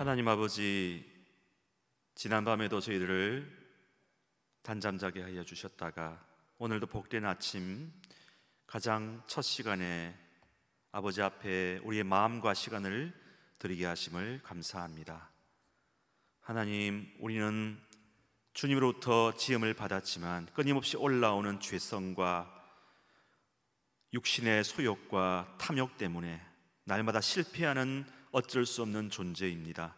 하나님 아버지, 지난밤에도 저희들을 단잠 자게 하여 주셨다가 오늘도 복된 아침 가장 첫 시간에 아버지 앞에 우리의 마음과 시간을 드리게 하심을 감사합니다. 하나님, 우리는 주님으로부터 지음을 받았지만 끊임없이 올라오는 죄성과 육신의 소욕과 탐욕 때문에 날마다 실패하는 어쩔 수 없는 존재입니다.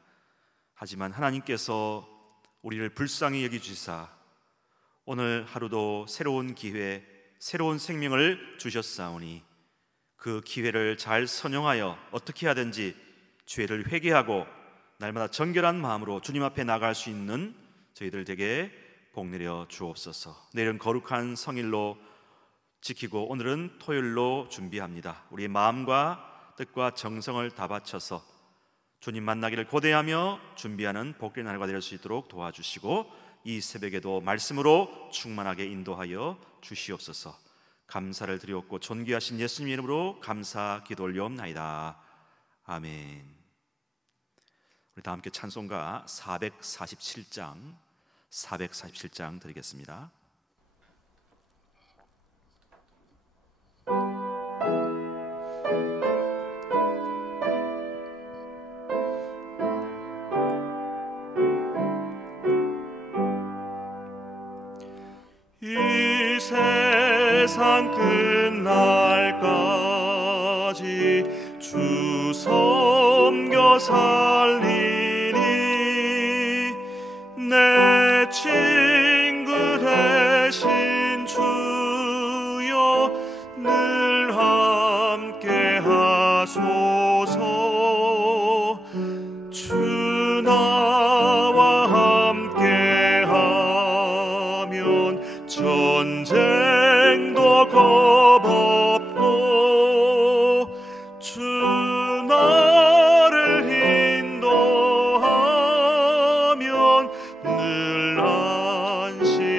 하지만 하나님께서 우리를 불쌍히 여기주사 오늘 하루도 새로운 기회, 새로운 생명을 주셨사오니 그 기회를 잘 선용하여 어떻게 하든지 죄를 회개하고 날마다 정결한 마음으로 주님 앞에 나갈 수 있는 저희들 되게 복내려 주옵소서. 내일은 거룩한 성일로 지키고 오늘은 토요일로 준비합니다. 우리의 마음과 뜻과 정성을 다 바쳐서 주님 만나기를 고대하며 준비하는 복된 날과 될 수 있도록 도와주시고 이 새벽에도 말씀으로 충만하게 인도하여 주시옵소서. 감사를 드리옵고 존귀하신 예수님 이름으로 감사 기도 올려옵나이다. 아멘. 우리 다 함께 찬송가 447장 드리겠습니다. 이 세상 끝날까지 주 섬겨 살리니 내 친구 되신 주여 늘 함께 하소서. 주 나와 함께 하면 전쟁도 겁없고 주 나를 인도하면 늘 안심하리라.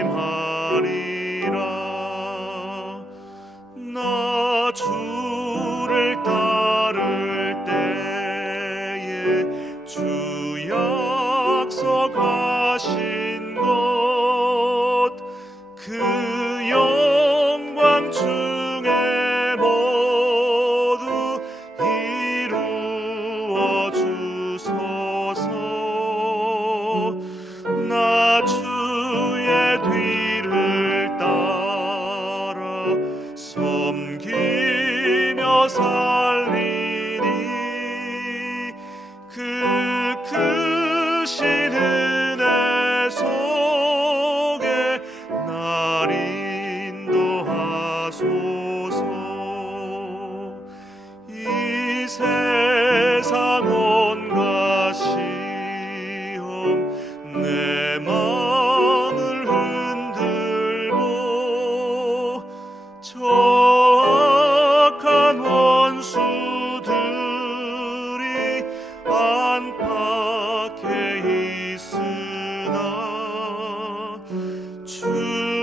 나 주를 따를 때에 주 약속하신 것 그 영광 중에 모두 이루어 주소서. 나 주의 뒤를 따라 섬기며 살리니 그 크신 은혜 속에 날 인도하소서. 이 세상 온갖 시험 내 마음을 흔들고 저 악한 원수들이 안팎에 있으나 주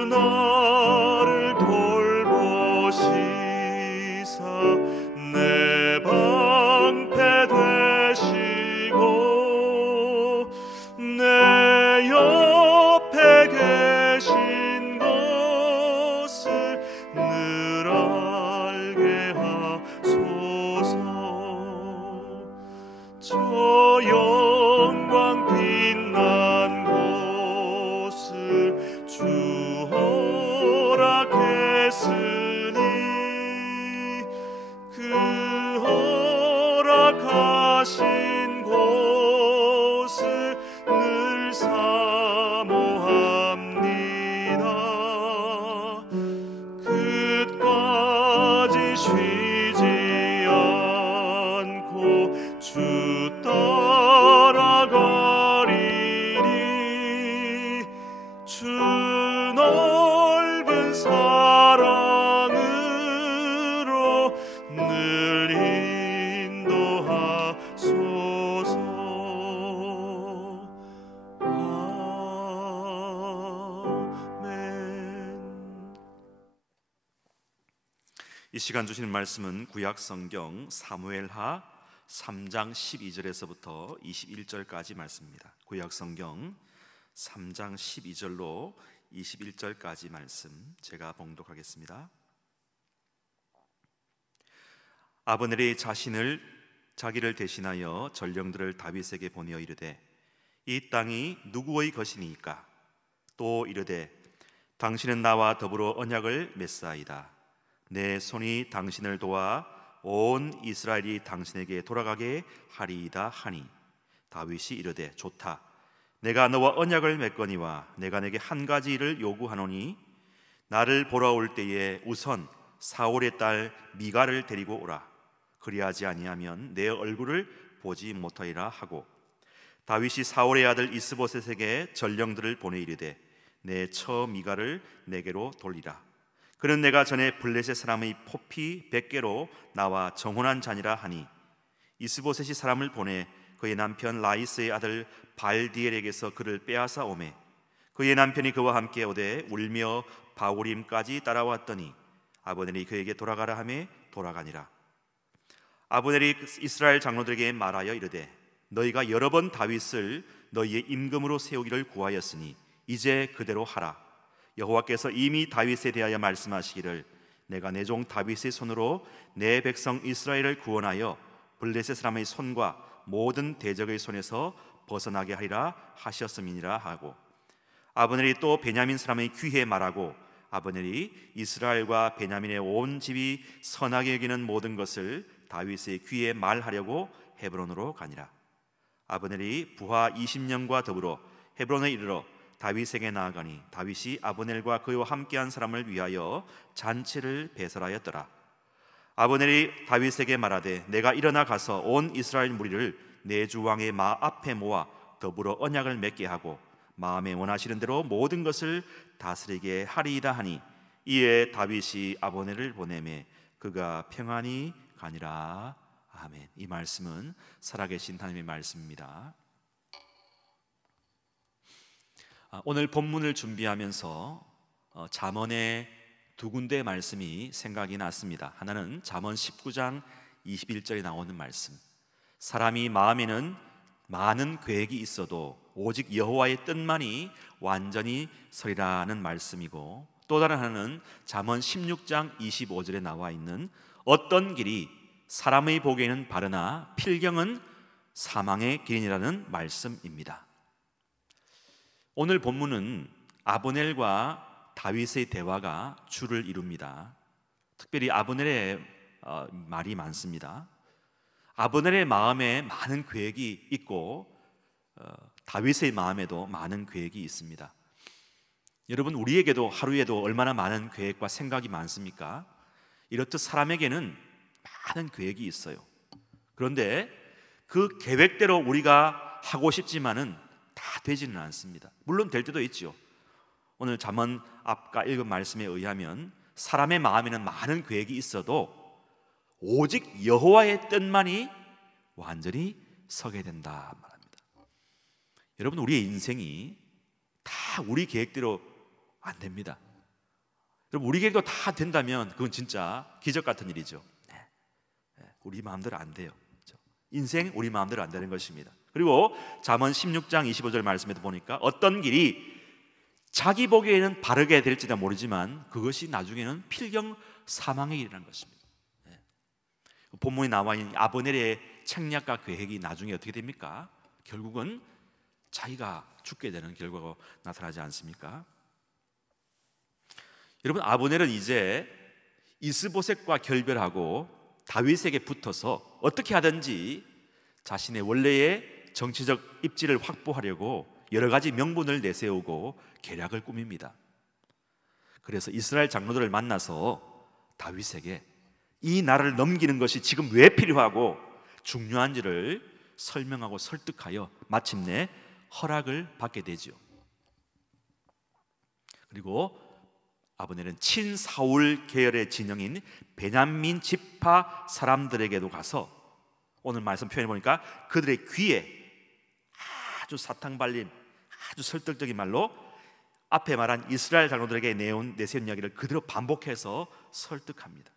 나를 돌보시사 내 방패 되시고 내 옆에 계신 것을 늘 알게 하소서. 저 영광 빛난 곳을 주 허락했으니 그 허락하신 곳을 늘 사모합니다. 끝까지 쉬지 않고 주 따라가리니 주 넓은 사랑으로 늘 인도하소서. 아멘. 이 시간 주시는 말씀은 구약 성경 사무엘하 3장 12절에서부터 21절까지 말씀입니다. 구약성경 3장 12절로 21절까지 말씀 제가 봉독하겠습니다. 아브넬이 자기를 대신하여 전령들을 다윗에게 보내어 이르되 이 땅이 누구의 것이니까? 또 이르되 당신은 나와 더불어 언약을 맺사이다. 내 손이 당신을 도와 온 이스라엘이 당신에게 돌아가게 하리이다 하니 다윗이 이르되 좋다. 내가 너와 언약을 맺거니와 내가 내게 한 가지 일을 요구하노니 나를 보러 올 때에 우선 사울의 딸 미갈을 데리고 오라. 그리하지 아니하면 내 얼굴을 보지 못하리라 하고 다윗이 사울의 아들 이스보셋에게 전령들을 보내 이르되 내 처 미갈을 내게로 돌리라. 그는 내가 전에 블레셋 사람의 포피 100개로 나와 정혼한 자니라 하니 이스보셋이 사람을 보내 그의 남편 라이스의 아들 발디엘에게서 그를 빼앗아 오매 그의 남편이 그와 함께 오되 울며 바후림까지 따라왔더니 아브넬이 그에게 돌아가라 하매 돌아가니라. 아브넬이 이스라엘 장로들에게 말하여 이르되 너희가 여러 번 다윗을 너희의 임금으로 세우기를 구하였으니 이제 그대로 하라. 여호와께서 이미 다윗에 대하여 말씀하시기를 내가 내 종 다윗의 손으로 내 백성 이스라엘을 구원하여 블레셋 사람의 손과 모든 대적의 손에서 벗어나게 하리라 하셨음이니라 하고 아브넬이 또 베냐민 사람의 귀에 말하고 아브넬이 이스라엘과 베냐민의 온 집이 선하게 여기는 모든 것을 다윗의 귀에 말하려고 헤브론으로 가니라. 아브넬이 부하 20년과 더불어 헤브론에 이르러 다윗에게 나아가니 다윗이 아브넬과 그와 함께한 사람을 위하여 잔치를 배설하였더라. 아브넬이 다윗에게 말하되 내가 일어나 가서 온 이스라엘 무리를 내 주 왕의 마 앞에 모아 더불어 언약을 맺게 하고 마음에 원하시는 대로 모든 것을 다스리게 하리이다 하니 이에 다윗이 아브넬을 보내매 그가 평안히 가니라. 아멘. 이 말씀은 살아계신 하나님의 말씀입니다. 오늘 본문을 준비하면서 잠언의 두 군데의 말씀이 생각이 났습니다. 하나는 잠언 19장 21절에 나오는 말씀, 사람이 마음에는 많은 계획이 있어도 오직 여호와의 뜻만이 완전히 서리라는 말씀이고, 또 다른 하나는 잠언 16장 25절에 나와 있는 어떤 길이 사람의 보기에는 바르나 필경은 사망의 길이라는 말씀입니다. 오늘 본문은 아브넬과 다윗의 대화가 주를 이룹니다. 특별히 아브넬의 말이 많습니다. 아브넬의 마음에 많은 계획이 있고 다윗의 마음에도 많은 계획이 있습니다. 여러분, 우리에게도 하루에도 얼마나 많은 계획과 생각이 많습니까? 이렇듯 사람에게는 많은 계획이 있어요. 그런데 그 계획대로 우리가 하고 싶지만은 다 되지는 않습니다. 물론 될 때도 있죠. 오늘 잠언 아까 읽은 말씀에 의하면 사람의 마음에는 많은 계획이 있어도 오직 여호와의 뜻만이 완전히 서게 된다 말합니다. 여러분, 우리의 인생이 다 우리 계획대로 안 됩니다. 여러분, 우리 계획도 다 된다면 그건 진짜 기적 같은 일이죠. 우리 마음대로 안 돼요. 인생 우리 마음대로 안 되는 것입니다. 그리고 잠언 16장 25절 말씀에도 보니까 어떤 길이 자기 보기에는 바르게 될지도 모르지만 그것이 나중에는 필경 사망의 길이라는 것입니다. 본문에 나와 있는 아브넬의 책략과 계획이 나중에 어떻게 됩니까? 결국은 자기가 죽게 되는 결과가 나타나지 않습니까? 여러분, 아브넬은 이제 이스보셋과 결별하고 다윗에게 붙어서 어떻게 하든지 자신의 원래의 정치적 입지를 확보하려고 여러 가지 명분을 내세우고 계략을 꾸밉니다. 그래서 이스라엘 장로들을 만나서 다윗에게 이 나라를 넘기는 것이 지금 왜 필요하고 중요한지를 설명하고 설득하여 마침내 허락을 받게 되죠. 그리고 아브넬은 친사울 계열의 진영인 베냐민 지파 사람들에게도 가서 오늘 말씀 표현해 보니까 그들의 귀에 아주 사탕 발린 아주 설득적인 말로 앞에 말한 이스라엘 장로들에게 내세운 이야기를 그대로 반복해서 설득합니다.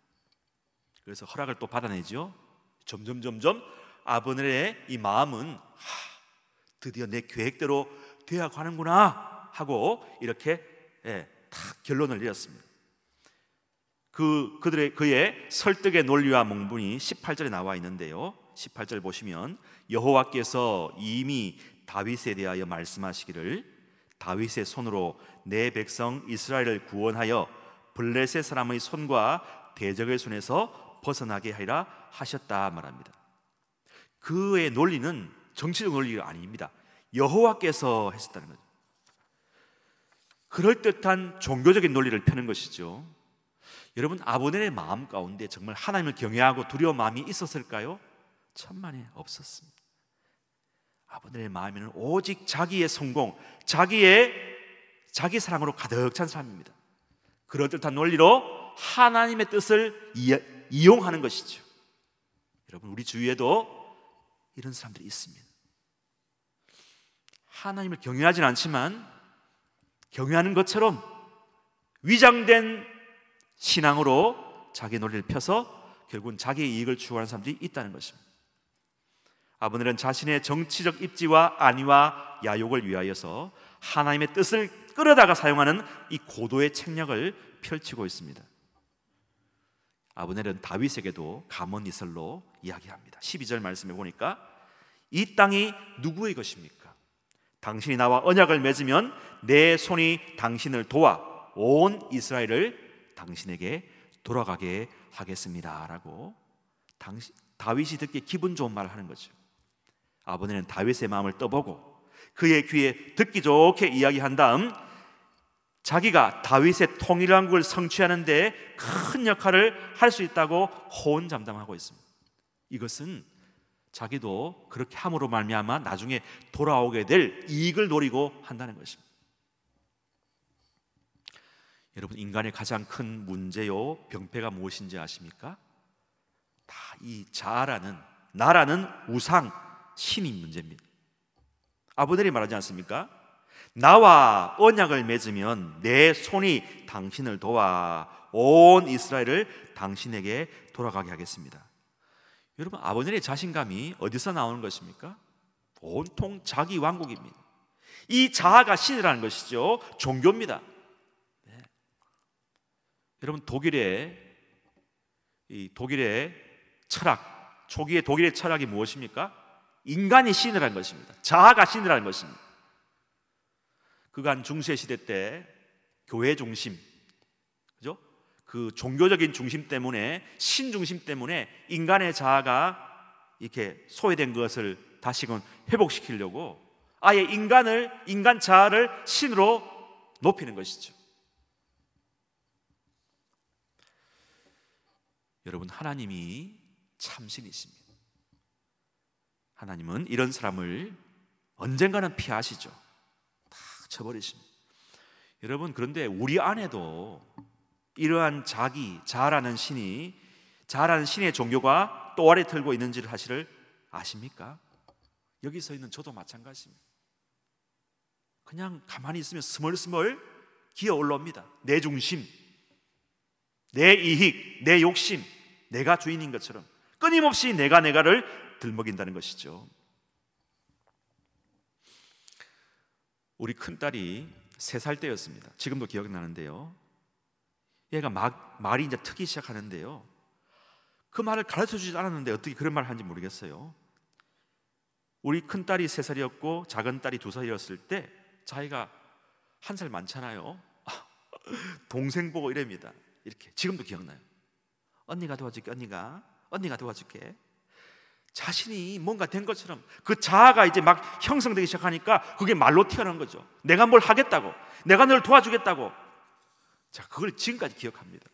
그래서 허락을 또 받아내죠. 점점 아브넬의 이 마음은 드디어 내 계획대로 되어 가는구나 하고 이렇게 딱 결론을 내렸습니다. 그의 설득의 논리와 명분이 18절에 나와 있는데요, 18절 보시면 여호와께서 이미 다윗에 대하여 말씀하시기를 다윗의 손으로 내 백성 이스라엘을 구원하여 블레셋 사람의 손과 대적의 손에서 벗어나게 하리라 하셨다 말합니다. 그의 논리는 정치적 논리가 아닙니다. 여호와께서 하셨다는 거죠. 그럴듯한 종교적인 논리를 펴는 것이죠. 여러분, 아브넬의 마음 가운데 정말 하나님을 경외하고 두려운 마음이 있었을까요? 천만에 없었습니다. 아브넬의 마음에는 오직 자기의 성공, 자기 사랑으로 가득 찬 사람입니다. 그럴듯한 논리로 하나님의 뜻을 이용하는 것이죠. 여러분, 우리 주위에도 이런 사람들이 있습니다. 하나님을 경외하지는 않지만 경외하는 것처럼 위장된 신앙으로 자기 논리를 펴서 결국은 자기의 이익을 추구하는 사람들이 있다는 것입니다. 아브넬은 자신의 정치적 입지와 안위와 야욕을 위하여서 하나님의 뜻을 끌어다가 사용하는 이 고도의 책략을 펼치고 있습니다. 아브넬은 다윗에게도 가문이설로 이야기합니다. 12절 말씀해 보니까 이 땅이 누구의 것입니까? 당신이 나와 언약을 맺으면 내 손이 당신을 도와 온 이스라엘을 당신에게 돌아가게 하겠습니다 라고 다윗이 듣기에 기분 좋은 말을 하는 거죠. 아브넬은 다윗의 마음을 떠보고 그의 귀에 듣기 좋게 이야기한 다음 자기가 다윗의 통일왕국을 성취하는 데 큰 역할을 할 수 있다고 호언장담하고 있습니다. 이것은 자기도 그렇게 함으로 말미암아 나중에 돌아오게 될 이익을 노리고 한다는 것입니다. 여러분, 인간의 가장 큰 문제요 병폐가 무엇인지 아십니까? 다 이 자아라는, 나라는 우상, 신이 문제입니다. 아브넬이 말하지 않습니까? 나와 언약을 맺으면 내 손이 당신을 도와 온 이스라엘을 당신에게 돌아가게 하겠습니다. 여러분, 아브넬의 자신감이 어디서 나오는 것입니까? 온통 자기 왕국입니다. 이 자아가 신이라는 것이죠. 종교입니다. 네. 여러분, 독일의 철학, 초기의 독일의 철학이 무엇입니까? 인간이 신이라는 것입니다. 자아가 신이라는 것입니다. 그간 중세 시대 때 교회 중심, 그죠? 그 종교적인 중심 때문에, 신 중심 때문에 인간의 자아가 이렇게 소외된 것을 다시금 회복시키려고 아예 인간 자아를 신으로 높이는 것이죠. 여러분, 하나님이 참신이십니다. 하나님은 이런 사람을 언젠가는 피하시죠. 다 쳐버리십니다. 여러분, 그런데 우리 안에도 이러한 자아라는 신의 종교가 또 아래 틀고 있는지를 사실을 아십니까? 여기 서 있는 저도 마찬가지입니다. 그냥 가만히 있으면 스멀스멀 기어 올라옵니다. 내 중심, 내 이익, 내 욕심, 내가 주인인 것처럼 끊임없이 내가를 들먹인다는 것이죠. 우리 큰딸이 3살 때였습니다. 지금도 기억나는데요, 얘가 말이 이제 트기 시작하는데요, 그 말을 가르쳐주지 않았는데 어떻게 그런 말을 하는지 모르겠어요. 우리 큰딸이 3살이었고 작은 딸이 2살이었을 때 자기가 1살 많잖아요. 동생 보고 이럽니다. 이렇게, 지금도 기억나요. 언니가 도와줄게, 언니가 도와줄게. 자신이 뭔가 된 것처럼 그 자아가 이제 막 형성되기 시작하니까 그게 말로 튀어나온 거죠. 내가 뭘 하겠다고, 내가 널 도와주겠다고. 자, 그걸 지금까지 기억합니다.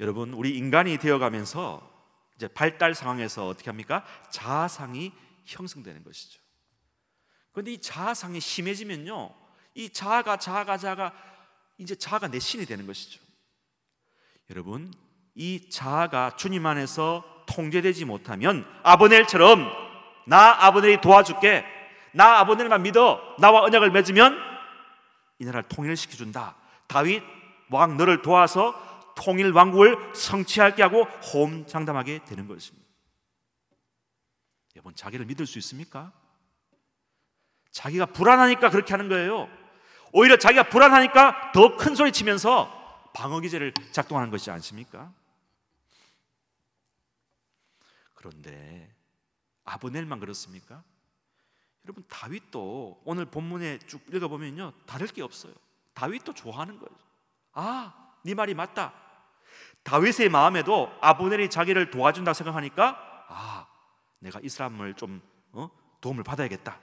여러분, 우리 인간이 되어가면서 이제 발달 상황에서 어떻게 합니까? 자아상이 형성되는 것이죠. 그런데 이 자아상이 심해지면요, 이 자아가 이제 자아가 내 신이 되는 것이죠. 여러분, 이 자아가 주님 안에서 통제되지 못하면 아브넬처럼 나 아브넬이 도와줄게, 나 아브넬만 믿어, 나와 언약을 맺으면 이 나라를 통일시켜준다, 다윗 왕 너를 도와서 통일 왕국을 성취할게 하고 호언장담하게 되는 것입니다. 여러분, 자기를 믿을 수 있습니까? 자기가 불안하니까 그렇게 하는 거예요. 오히려 자기가 불안하니까 더 큰 소리 치면서 방어기제를 작동하는 것이지 않습니까? 그런데 아브넬만 그렇습니까? 여러분, 다윗도 오늘 본문에 쭉 읽어보면요, 다를 게 없어요. 다윗도 좋아하는 거예요. 아, 네 말이 맞다. 다윗의 마음에도 아브넬이 자기를 도와준다고 생각하니까 아, 내가 이 사람을 좀 도움을 받아야겠다,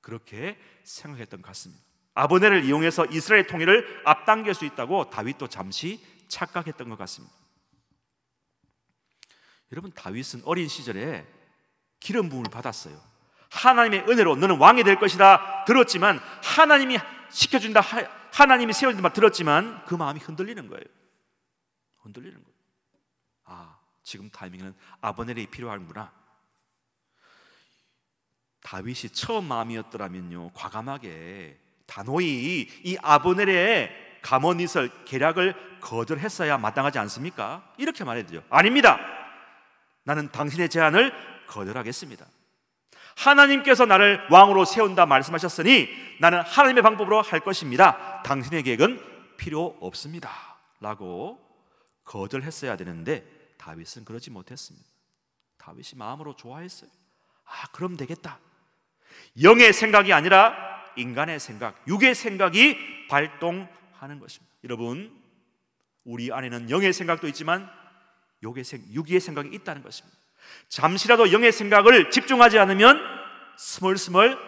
그렇게 생각했던 것 같습니다. 아브넬을 이용해서 이스라엘 통일을 앞당길 수 있다고 다윗도 잠시 착각했던 것 같습니다. 여러분, 다윗은 어린 시절에 기름 부음을 받았어요. 하나님의 은혜로 너는 왕이 될 것이다 들었지만, 하나님이 시켜준다, 하나님이 세워준다 들었지만 그 마음이 흔들리는 거예요. 흔들리는 거예요. 아, 지금 타이밍에는 아브넬이 필요하구나. 다윗이 처음 마음이었더라면요, 과감하게 단호히 이 아브넬의 감언이설 계략을 거절했어야 마땅하지 않습니까? 이렇게 말해야 되죠. 아닙니다. 나는 당신의 제안을 거절하겠습니다. 하나님께서 나를 왕으로 세운다 말씀하셨으니 나는 하나님의 방법으로 할 것입니다. 당신의 계획은 필요 없습니다 라고 거절했어야 되는데 다윗은 그러지 못했습니다. 다윗이 마음으로 좋아했어요. 아, 그럼 되겠다. 영의 생각이 아니라 인간의 생각, 육의 생각이 발동하는 것입니다. 여러분, 우리 안에는 영의 생각도 있지만 육의 생각이 있다는 것입니다. 잠시라도 영의 생각을 집중하지 않으면 스멀스멀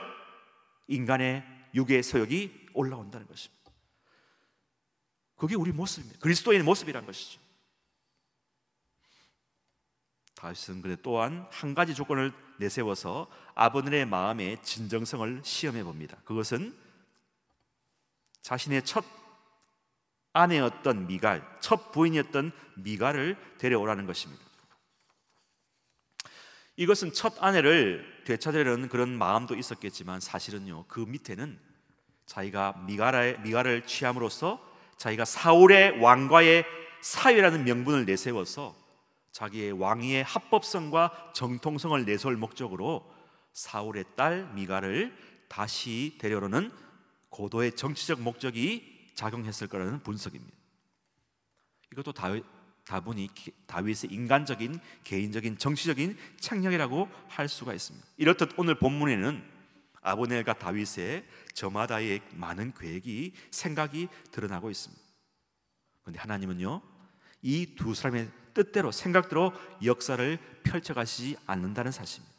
인간의 육의 소욕이 올라온다는 것입니다. 그게 우리 모습입니다. 그리스도인의 모습이란 것이죠. 다윗은 그래 또한 한 가지 조건을 내세워서 아브넬의 마음의 진정성을 시험해 봅니다. 그것은 자신의 첫 아내였던 미갈, 첫 부인이었던 미갈을 데려오라는 것입니다. 이것은 첫 아내를 되찾으려는 그런 마음도 있었겠지만 사실은요, 그 밑에는 자기가 미갈을 취함으로써 자기가 사울의 왕과의 사위라는 명분을 내세워서 자기의 왕위의 합법성과 정통성을 내세울 목적으로 사울의 딸 미갈을 다시 데려오는 고도의 정치적 목적이 작용했을 거라는 분석입니다. 이것도 다분히 다윗의 인간적인, 개인적인, 정치적인 책략이라고 할 수가 있습니다. 이렇듯 오늘 본문에는 아브넬과 다윗의 저마다의 많은 계획이, 생각이 드러나고 있습니다. 그런데 하나님은요, 이 두 사람의 뜻대로, 생각대로 역사를 펼쳐가시지 않는다는 사실입니다.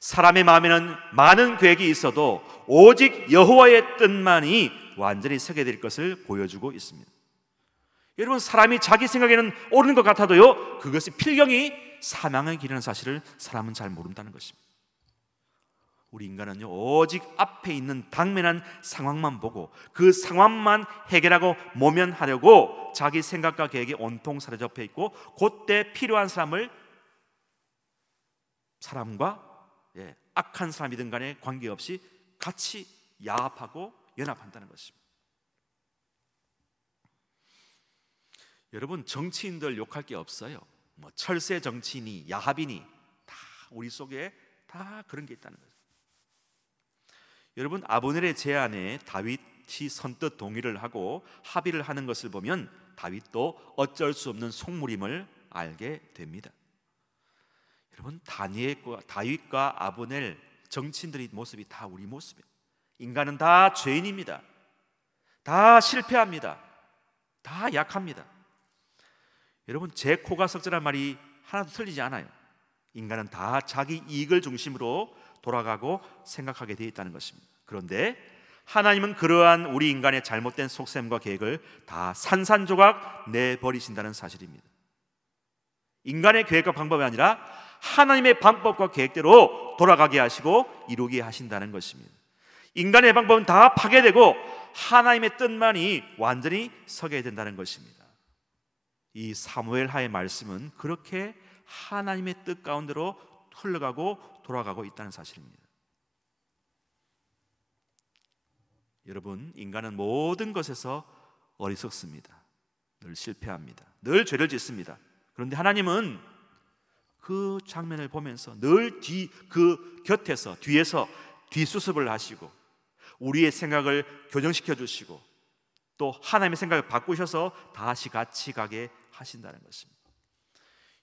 사람의 마음에는 많은 계획이 있어도 오직 여호와의 뜻만이 완전히 서게 될 것을 보여주고 있습니다. 여러분, 사람이 자기 생각에는 옳은 것 같아도요, 그것이 필경이 사망의 길이라는 사실을 사람은 잘 모른다는 것입니다. 우리 인간은요, 오직 앞에 있는 당면한 상황만 보고 그 상황만 해결하고 모면하려고 자기 생각과 계획에 온통 사로잡혀 있고, 그때 필요한 사람과 악한 사람이든 간에 관계없이 같이 야합하고 연합한다는 것입니다. 여러분, 정치인들 욕할 게 없어요. 뭐 철새 정치인이, 야합이니 다 우리 속에 다 그런 게 있다는 거죠. 여러분, 아브넬의 제안에 다윗이 선뜻 동의를 하고 합의를 하는 것을 보면 다윗도 어쩔 수 없는 속물임을 알게 됩니다. 여러분, 다윗과 아브넬 정치인들의 모습이 다 우리 모습이에요. 인간은 다 죄인입니다. 다 실패합니다. 다 약합니다. 여러분, 제 코가 석자란 말이 하나도 틀리지 않아요. 인간은 다 자기 이익을 중심으로 돌아가고 생각하게 되어 있다는 것입니다. 그런데 하나님은 그러한 우리 인간의 잘못된 속셈과 계획을 다 산산조각 내버리신다는 사실입니다. 인간의 계획과 방법이 아니라 하나님의 방법과 계획대로 돌아가게 하시고 이루게 하신다는 것입니다. 인간의 방법은 다 파괴되고 하나님의 뜻만이 완전히 서게 된다는 것입니다. 이 사무엘하의 말씀은 그렇게 하나님의 뜻 가운데로 흘러가고 돌아가고 있다는 사실입니다. 여러분, 인간은 모든 것에서 어리석습니다. 늘 실패합니다. 늘 죄를 짓습니다. 그런데 하나님은 그 장면을 보면서 늘 그 곁에서 뒤에서 뒷수습을 하시고 우리의 생각을 교정시켜 주시고 또 하나님의 생각을 바꾸셔서 다시 같이 가게 하신다는 것입니다.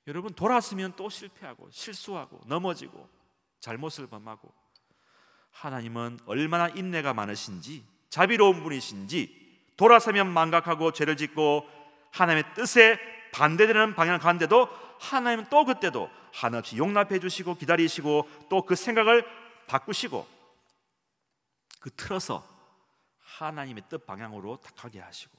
여러분, 돌아서면 또 실패하고 실수하고 넘어지고 잘못을 범하고, 하나님은 얼마나 인내가 많으신지 자비로운 분이신지 돌아서면 망각하고 죄를 짓고 하나님의 뜻에 반대되는 방향을 가는데도 하나님은 또 그때도 한없이 용납해 주시고 기다리시고 또 그 생각을 바꾸시고 그 틀어서 하나님의 뜻 방향으로 가게 하시고,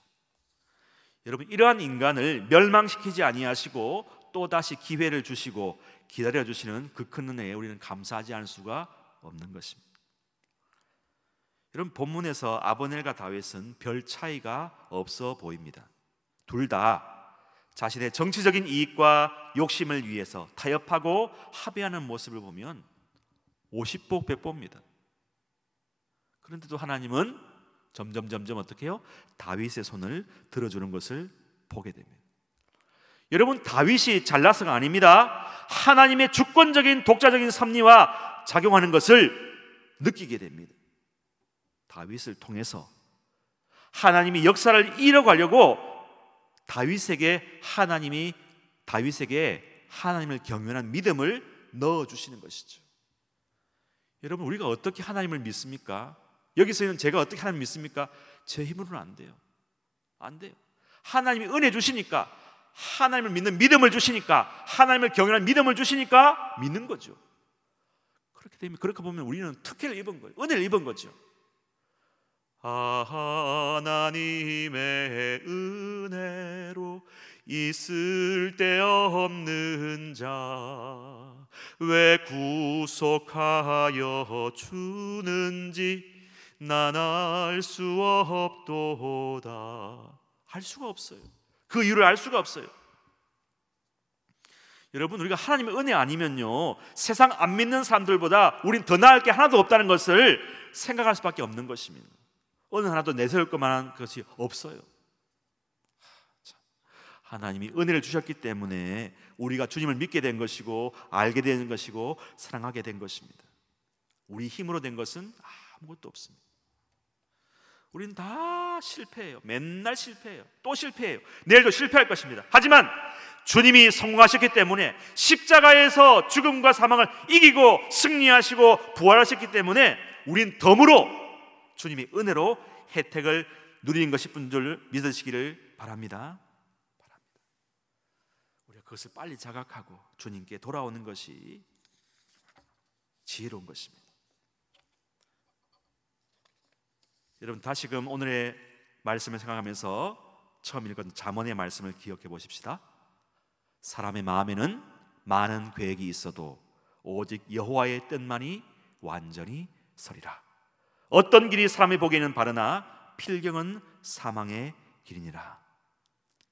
여러분, 이러한 인간을 멸망시키지 아니하시고 또다시 기회를 주시고 기다려 주시는 그 큰 은혜에 우리는 감사하지 않을 수가 없는 것입니다. 여러분, 본문에서 아브넬과 다윗은 별 차이가 없어 보입니다. 둘 다 자신의 정치적인 이익과 욕심을 위해서 타협하고 합의하는 모습을 보면 50복 100보입니다. 그런데도 하나님은 점점 어떻게 해요? 다윗의 손을 들어주는 것을 보게 됩니다. 여러분, 다윗이 잘나서가 아닙니다. 하나님의 주권적인 독자적인 섭리와 작용하는 것을 느끼게 됩니다. 다윗을 통해서 하나님이 역사를 이뤄가려고 다윗에게 하나님을 경외하는 믿음을 넣어주시는 것이죠. 여러분, 우리가 어떻게 하나님을 믿습니까? 여기서는 제가 어떻게 하나님을 믿습니까? 제 힘으로는 안 돼요. 안 돼요. 하나님이 은혜 주시니까, 하나님을 믿는 믿음을 주시니까, 하나님을 경외하는 믿음을 주시니까 믿는 거죠. 그렇게 보면 우리는 특혜를 입은 거예요. 은혜를 입은 거죠. 하나님의 은혜로 있을 데 없는 자 왜 구속하여 주는지 난 알 수 없도다. 알 수가 없어요. 그 이유를 알 수가 없어요. 여러분, 우리가 하나님의 은혜 아니면요, 세상 안 믿는 사람들보다 우린 더 나을 게 하나도 없다는 것을 생각할 수밖에 없는 것입니다. 어느 하나도 내세울 것만한 것이 없어요. 하나님이 은혜를 주셨기 때문에 우리가 주님을 믿게 된 것이고 알게 되는 것이고 사랑하게 된 것입니다. 우리 힘으로 된 것은 아무것도 없습니다. 우리는 다 실패해요. 맨날 실패해요. 또 실패해요. 내일도 실패할 것입니다. 하지만 주님이 성공하셨기 때문에, 십자가에서 죽음과 사망을 이기고 승리하시고 부활하셨기 때문에 우린 덤으로 주님의 은혜로 혜택을 누리는 것이 뿐 줄 믿으시기를 바랍니다. 우리가 그것을 빨리 자각하고 주님께 돌아오는 것이 지혜로운 것입니다. 여러분, 다시금 오늘의 말씀을 생각하면서 처음 읽은 잠언의 말씀을 기억해 보십시다. 사람의 마음에는 많은 계획이 있어도 오직 여호와의 뜻만이 완전히 서리라. 어떤 길이 사람의 보기에는 바르나 필경은 사망의 길이니라.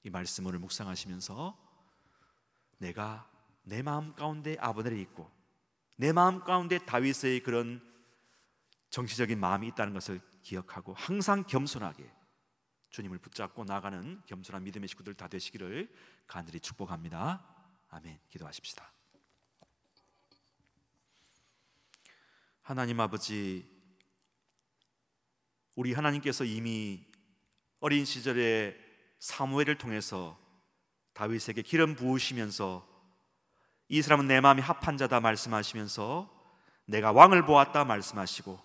이 말씀을 묵상하시면서 내가 내 마음 가운데 아브넬이 있고 내 마음 가운데 다윗의 그런 정치적인 마음이 있다는 것을 기억하고 항상 겸손하게 주님을 붙잡고 나가는 겸손한 믿음의 식구들 다 되시기를 간절히 축복합니다. 아멘. 기도하십시다. 하나님 아버지, 우리 하나님께서 이미 어린 시절에 사무엘을 통해서 다윗에게 기름 부으시면서 이 사람은 내 마음이 합한 자다 말씀하시면서 내가 왕을 보았다 말씀하시고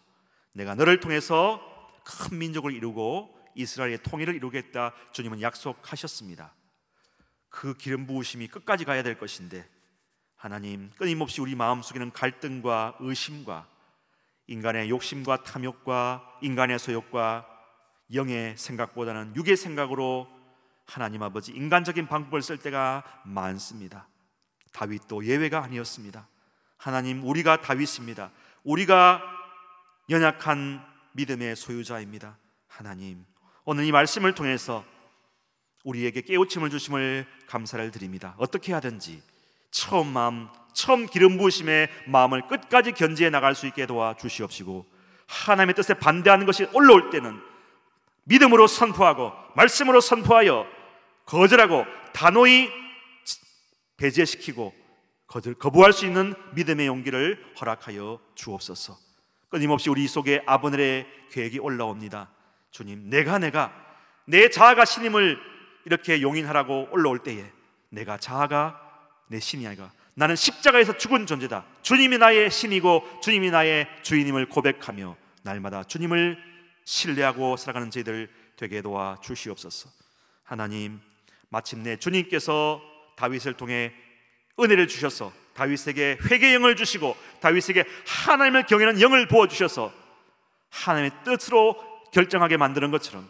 내가 너를 통해서 큰 민족을 이루고 이스라엘의 통일을 이루겠다 주님은 약속하셨습니다. 그 기름 부으심이 끝까지 가야 될 것인데 하나님, 끊임없이 우리 마음속에는 갈등과 의심과 인간의 욕심과 탐욕과 인간의 소욕과 영의 생각보다는 육의 생각으로 하나님 아버지 인간적인 방법을 쓸 때가 많습니다. 다윗도 예외가 아니었습니다. 하나님, 우리가 다윗입니다. 우리가 연약한 믿음의 소유자입니다. 하나님, 오늘 이 말씀을 통해서 우리에게 깨우침을 주심을 감사를 드립니다. 어떻게 하든지 처음 기름 부으심의 마음을 끝까지 견지해 나갈 수 있게 도와주시옵시고, 하나님의 뜻에 반대하는 것이 올라올 때는 믿음으로 선포하고 말씀으로 선포하여 거절하고 단호히 배제시키고 거부할 수 있는 믿음의 용기를 허락하여 주옵소서. 끊임없이 우리 속에 아브넬의 계획이 올라옵니다. 주님, 내가 내 자아가 신임을 이렇게 용인하라고 올라올 때에 내가 자아가 내 신이 아니라 나는 십자가에서 죽은 존재다. 주님이 나의 신이고 주님이 나의 주인임을 고백하며 날마다 주님을 신뢰하고 살아가는 저희들 되게 도와 주시옵소서. 하나님, 마침내 주님께서 다윗을 통해 은혜를 주셔서 다윗에게 회개의 영을 주시고 다윗에게 하나님을 경외하는 영을 부어주셔서 하나님의 뜻으로 결정하게 만드는 것처럼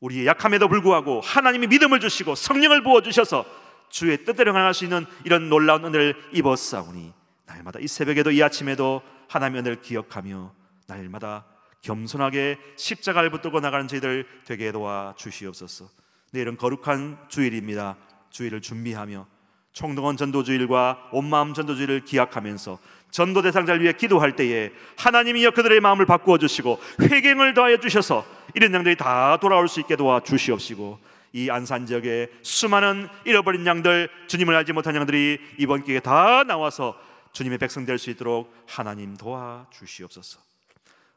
우리의 약함에도 불구하고 하나님이 믿음을 주시고 성령을 부어주셔서 주의 뜻대로 행할 수 있는 이런 놀라운 은혜를 입었사오니 날마다 이 새벽에도 이 아침에도 하나님의 은혜를 기억하며 날마다 겸손하게 십자가를 붙들고 나가는 저희들 되게 도와 주시옵소서. 내일은 거룩한 주일입니다. 주일을 준비하며 총동원 전도주일과 온마음 전도주일을 기약하면서 전도 대상자를 위해 기도할 때에 하나님이여 그들의 마음을 바꾸어 주시고 회개를 더하여 주셔서 이런 양들이 다 돌아올 수 있게 도와 주시옵시고 이 안산 지역에 수많은 잃어버린 양들, 주님을 알지 못한 양들이 이번 기회에 다 나와서 주님의 백성 될 수 있도록 하나님 도와 주시옵소서.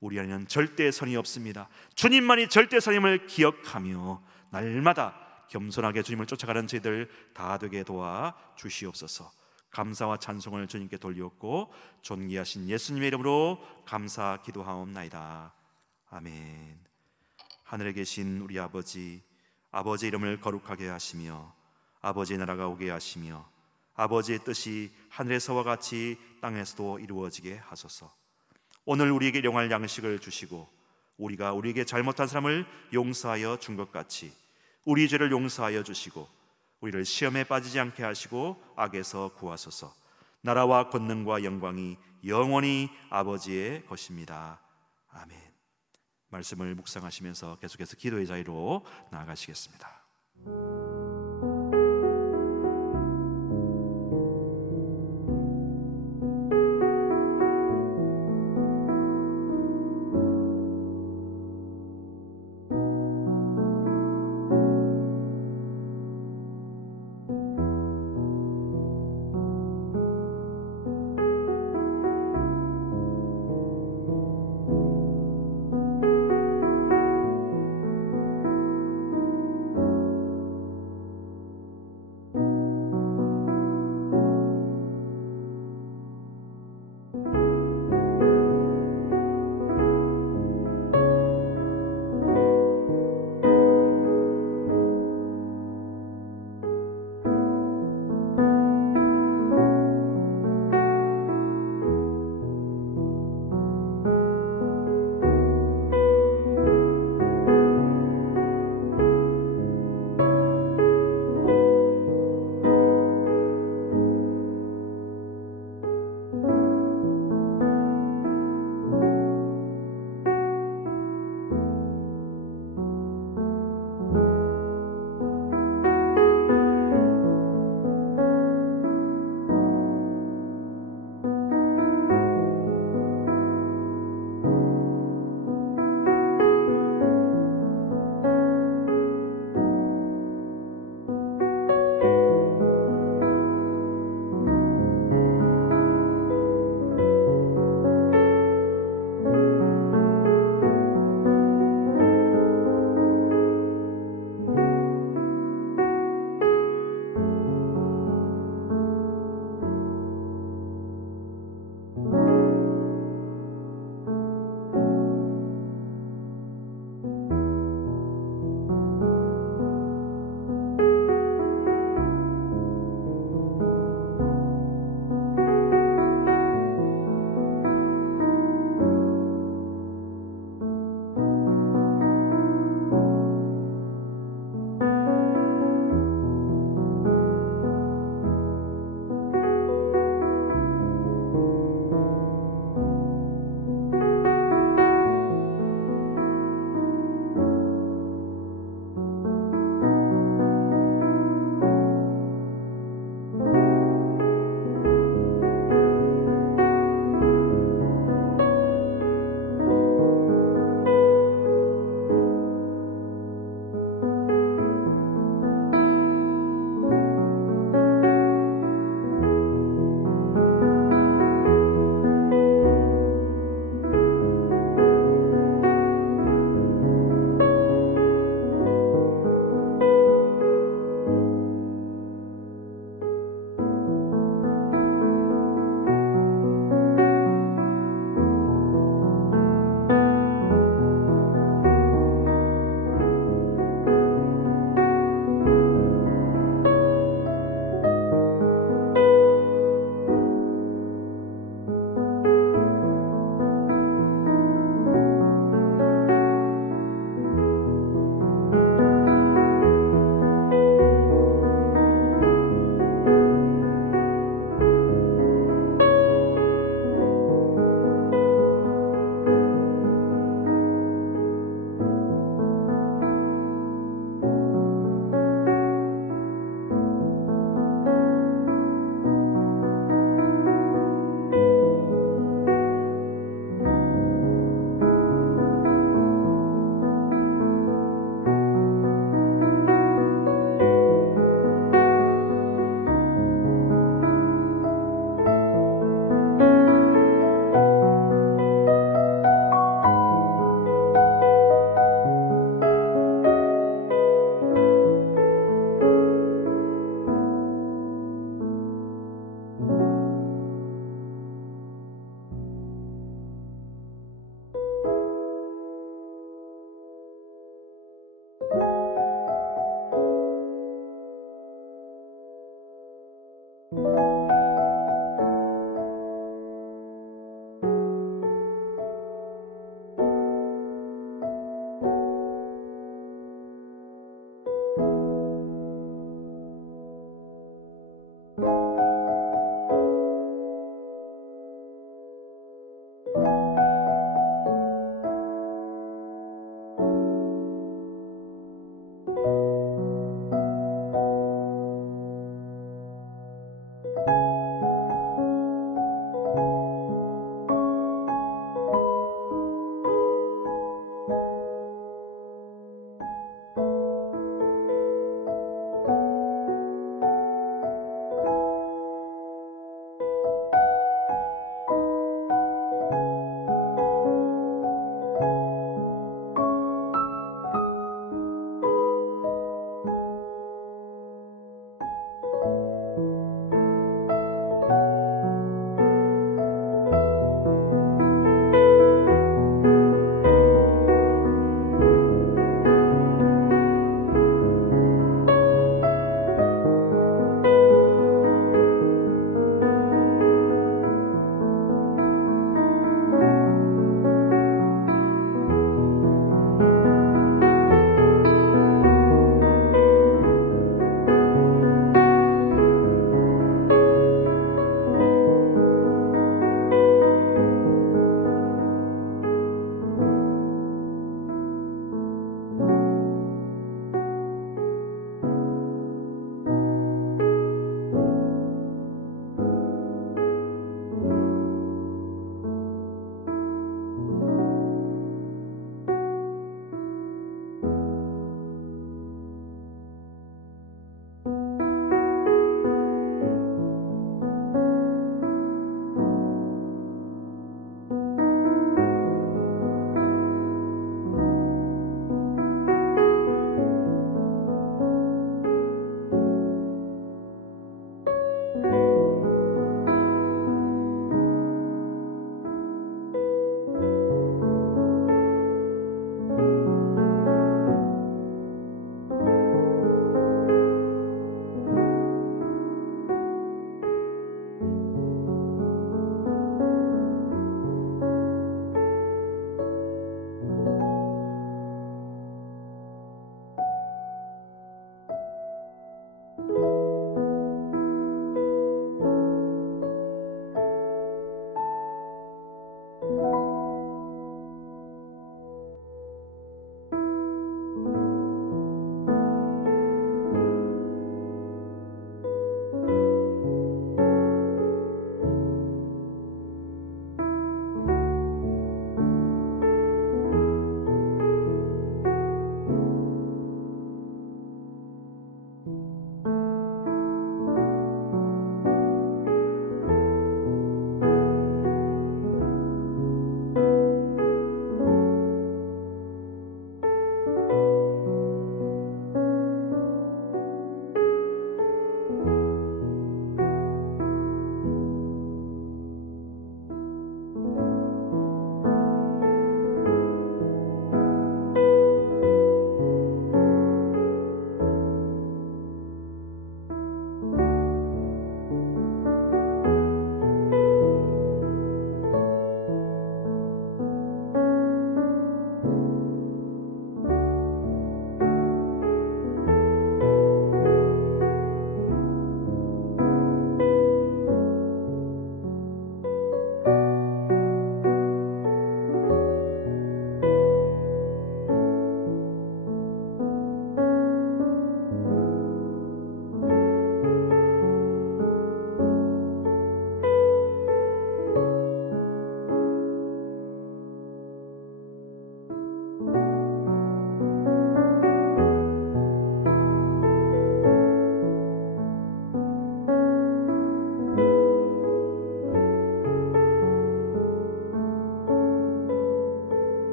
우리 안에는 절대 선이 없습니다. 주님만이 절대 선임을 기억하며 날마다 겸손하게 주님을 쫓아가는 저희들 다 되게 도와 주시옵소서. 감사와 찬송을 주님께 돌리옵고 존귀하신 예수님의 이름으로 감사 기도하옵나이다. 아멘. 하늘에 계신 우리 아버지, 아버지의 이름을 거룩하게 하시며 아버지의 나라가 오게 하시며 아버지의 뜻이 하늘에서와 같이 땅에서도 이루어지게 하소서. 오늘 우리에게 일용할 양식을 주시고 우리가 우리에게 잘못한 사람을 용서하여 준 것 같이 우리 죄를 용서하여 주시고 우리를 시험에 빠지지 않게 하시고 악에서 구하소서. 나라와 권능과 영광이 영원히 아버지의 것입니다. 아멘. 말씀을 묵상하시면서 계속해서 기도의 자리로 나아가시겠습니다.